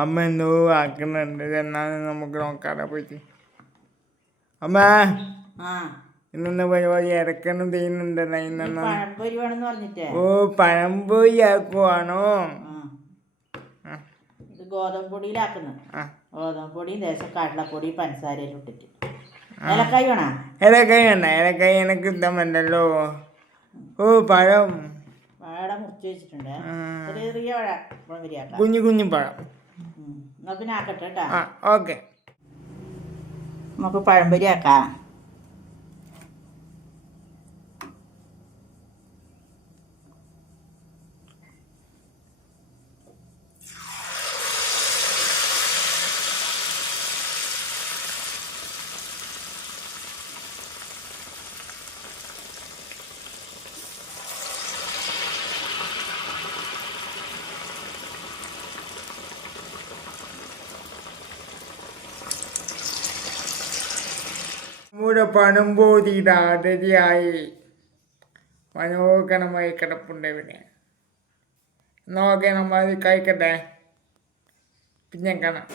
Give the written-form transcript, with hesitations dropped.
അമ്മ എന്തോ ആക്കുന്നുണ്ട്. എന്നാലും നമുക്ക് നോക്കാതെ പോയിട്ട്. അമ്മ ആ ഇന്നെന്താ പരിപാടി? ഇടയ്ക്കൊന്നും ചെയ്യുന്നുണ്ടല്ലോ ഇന്നെന്നാ. പഴംപൊരി വേണമെന്ന് പറഞ്ഞിട്ടേ. ഓ, പഴംപൊരി ആക്കുവാണോ? ഇത് ഗോതമ്പ് പൊടിയിലാക്കുന്നത്. ഗോതമ്പ് പൊടി, ലേശം കടലപ്പൊടി, പഞ്ചസാരയിൽ ഇട്ടിട്ട്. ഏലക്കായ് വേണോ? ഏലക്കായ് വേണ്ട. ഏലക്കായ് എനിക്ക് ഇഷ്ടമല്ലല്ലോ. ഓ, പഴം വാഴ മുറിച്ച് വെച്ചിട്ടുണ്ട്. ചെറിയ ചെറിയ വാഴ പഴംപൊരിയാക്കാം. കുഞ്ഞു കുഞ്ഞു പഴം. എന്നാൽ പിന്നെ ആക്കട്ടെ കേട്ടോ. ഓക്കെ. നമുക്ക് പഴംപൊരി ആക്കാം. നമ്മുടെ പഴംപൊരി റെഡിയായി മനോഹരമായി കിടപ്പുണ്ട് ഇവിടെ. നോക്കെ നമ്മൾ കഴിക്കട്ടെ. പിന്നെ കാണാം.